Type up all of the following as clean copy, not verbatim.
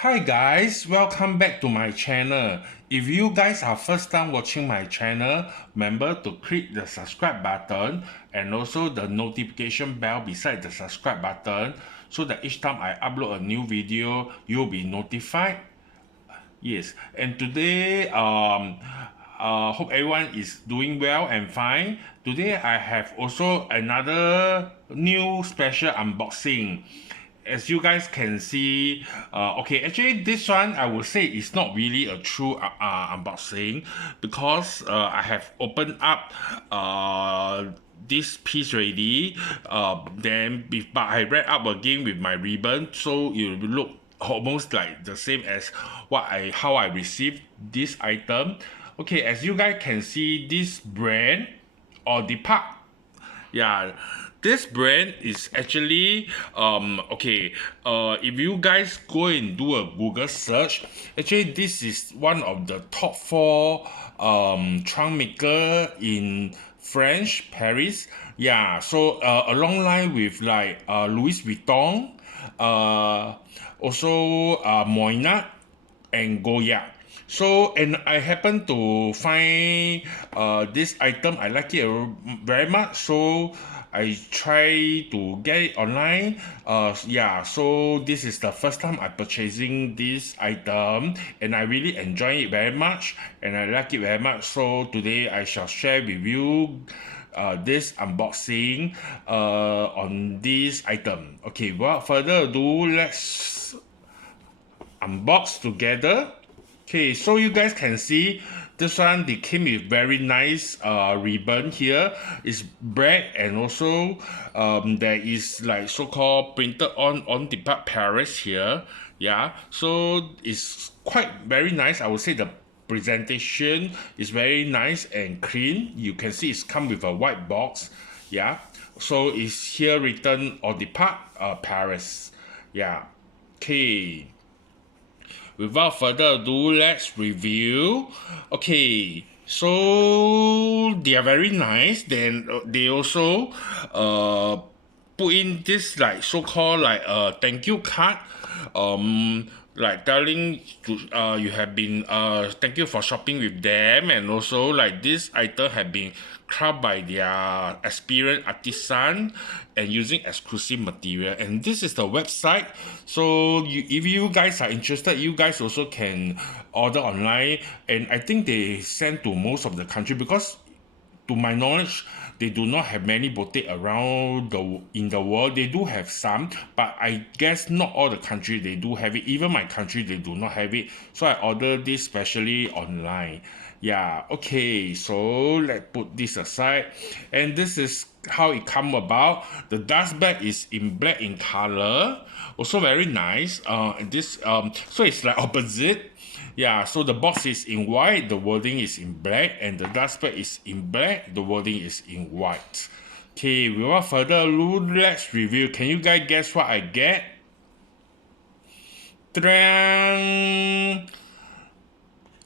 Hi guys, welcome back to my channel. If you guys are first time watching my channel, remember to click the subscribe button and also the notification bell beside the subscribe button so that each time I upload a new video, you'll be notified. Yes, and today hope everyone is doing well and fine. Today I have also another new special unboxing. As you guys can see, okay, actually this one I would say is not really a true unboxing because I have opened up this piece already. But I wrap up again with my ribbon, so it will look almost like the same as how I received this item. Okay, as you guys can see, this brand or the part, yeah, this brand is actually okay, if you guys go and do a Google search, actually this is one of the top four trunk maker in French Paris. Yeah, so along line with like Louis Vuitton, uh also Moynat and Goya. So, and I happen to find this item. I like it very much. So I try to get it online. Yeah. So this is the first time I purchasing this item, and I really enjoy it very much, and I like it very much. So today I shall share with you this unboxing on this item. Okay. Without further ado, let's unbox together. Okay, so you guys can see this one, they came with very nice ribbon here. It's black, and also there is like so-called printed on the part Paris here. Yeah, so it's quite very nice. I would say the presentation is very nice and clean. You can see it's come with a white box. Yeah, so it's here written on the part Paris. Yeah. Okay, without further ado, let's review. Okay, so they are very nice. Then they also put in this like so-called like a thank you card, like telling to you have been thank you for shopping with them, and also like this item have been crafted by their experienced artisan and using exclusive material. And this is the website. So if you guys are interested, you guys also can order online, and I think they send to most of the country because to my knowledge, they do not have many boutique around in the world. They do have some, but I guess not all the country they do have it. Even my country, they do not have it. So I ordered this specially online. Yeah, okay. So let's put this aside, and this is how it come about. The dust bag is in black in color, also very nice. This so it's like opposite. Yeah, so the box is in white, the wording is in black, and the dust bag is in black, the wording is in white. Okay, without further ado, let's review. Can you guys guess what I get? Ta-da!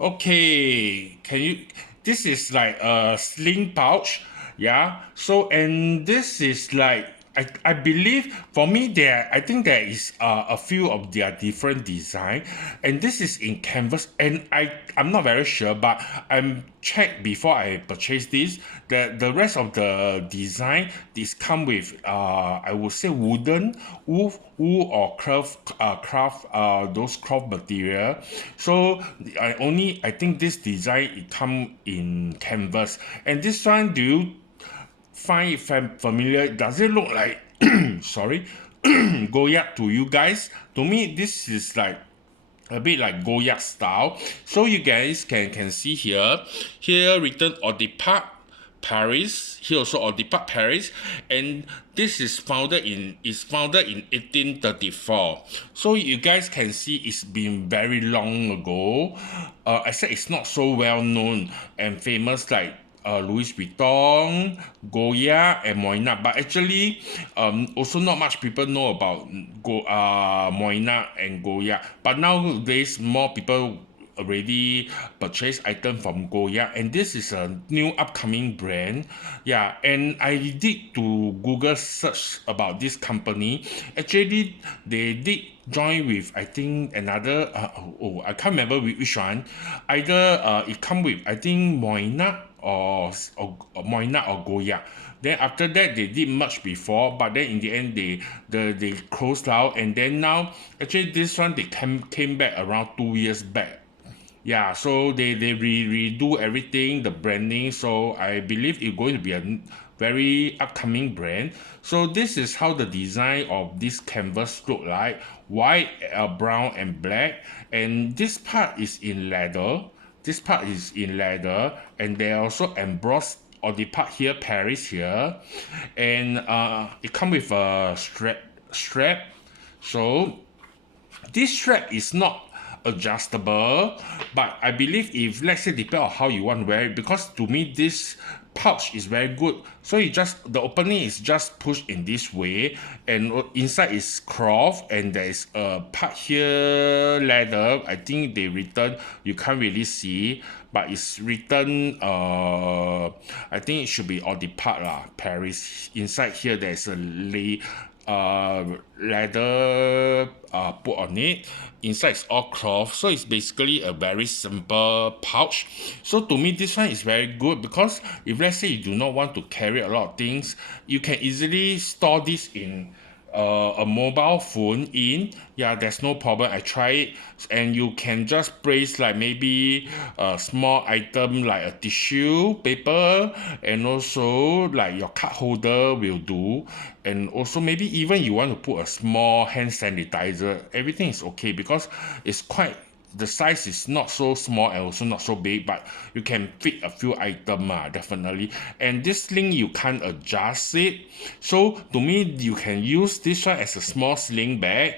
Okay, can you? This is like a sling pouch, yeah. So and this is like I believe for me there I think there is a few of their different design, and this is in canvas, and I'm not very sure, but I'm checked before I purchase this. The rest of the design this come with I would say wool or craft those cloth material. So I think this design it come in canvas, and this one do you find it familiar? Does it look like sorry Goya to you guys? To me, this is like a bit like Goya style. So you guys can see here written Audipat Paris. Here also Audipat Paris, and this is founded in 1834. So you guys can see it's been very long ago. I said it's not so well known and famous like Louis Vuitton, Goya, and Moynat. But actually, also not much people know about Moynat and Goya. But nowadays, more people already purchased item from Goya, and this is a new upcoming brand. Yeah, and I did to Google search about this company. Actually, they did join with, I think, another I can't remember which one. Either it come with, I think, Moina or Moina or Goya. Then after that they did merge before, but then in the end they closed down, and then now actually this one they came back around 2 years back. Yeah, so they redo everything, the branding. So I believe it's going to be a very upcoming brand. So this is how the design of this canvas look like: white, brown, and black. And this part is in leather. This part is in leather, and they also embossed on the part here, Paris here, and it come with a strap. So this strap is not adjustable, but I believe if, let's say, depend on how you want to wear it, because to me this pouch is very good. So you just, the opening is just pushed in this way, and inside is cloth, and there is a part here leather. I think they written, you can't really see, but it's written, I think it should be on the part lah, Paris. Inside here there's a leather put on it. Inside is all cloth, so it's basically a very simple pouch. So to me this one is very good, because if let's say you do not want to carry a lot of things, you can easily store this in a mobile phone in. Yeah, there's no problem. I try it, and you can just place like maybe a small item like a tissue paper, and also like your card holder will do, and also maybe even you want to put a small hand sanitizer. Everything is okay, because it's quite, the size is not so small and also not so big, but you can fit a few items, definitely. And this sling, you can't adjust it. So to me, you can use this one as a small sling bag.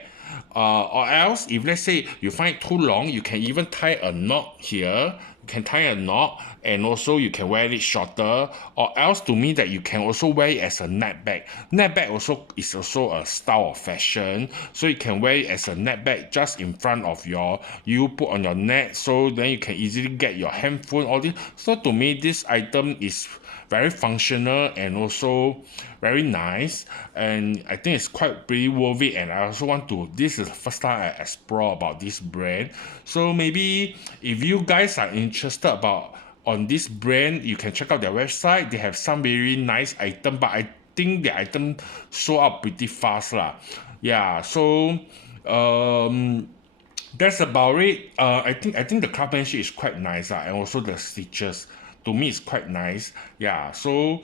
Or else, if let's say you find it too long, you can even tie a knot here. You can tie a knot, and also you can wear it shorter. Or else, to me, that you can also wear it as a neck bag. Neck bag also is also a style of fashion, so you can wear it as a neck bag just in front of you put on your neck, so then you can easily get your handphone, all this. So to me, this item is very functional and also very nice, and I think it's quite pretty worth it. And I also want to, this is the first time I explore about this brand, so maybe if you guys are interested about on this brand, you can check out their website. They have some very nice item, but I think the item show up pretty fast lah. Yeah, so that's about it. I think the craftsmanship is quite nice, and also the stitches to me is quite nice. Yeah, so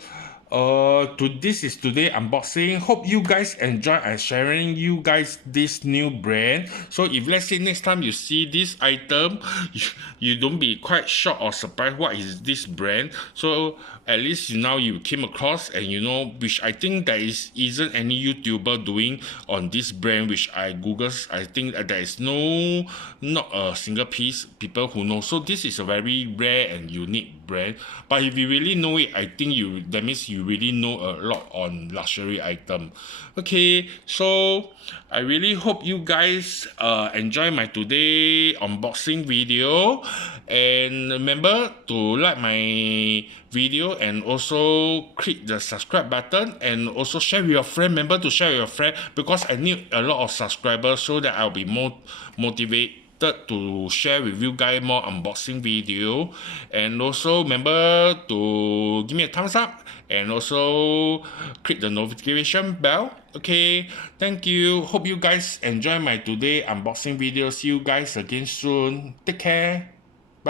this is today unboxing. Hope you guys enjoy and sharing you guys this new brand. So if let's say next time you see this item, you don't be quite shocked or surprised what is this brand. So at least now you came across, and you know, which I think there isn't any YouTuber doing on this brand, which I Googles. I think there is not a single piece people who know. So this is a very rare and unique brand. But if you really know it, I think that means you really know a lot on luxury item. Okay, so I really hope you guys enjoy my today unboxing video, and remember to like my video, and also click the subscribe button, and also share with your friend. Remember to share with your friend, because I need a lot of subscribers, so that I'll be more motivated to share with you guys more unboxing video. And also remember to give me a thumbs up, and also click the notification bell. Okay, thank you. Hope you guys enjoy my today unboxing video. See you guys again soon. Take care.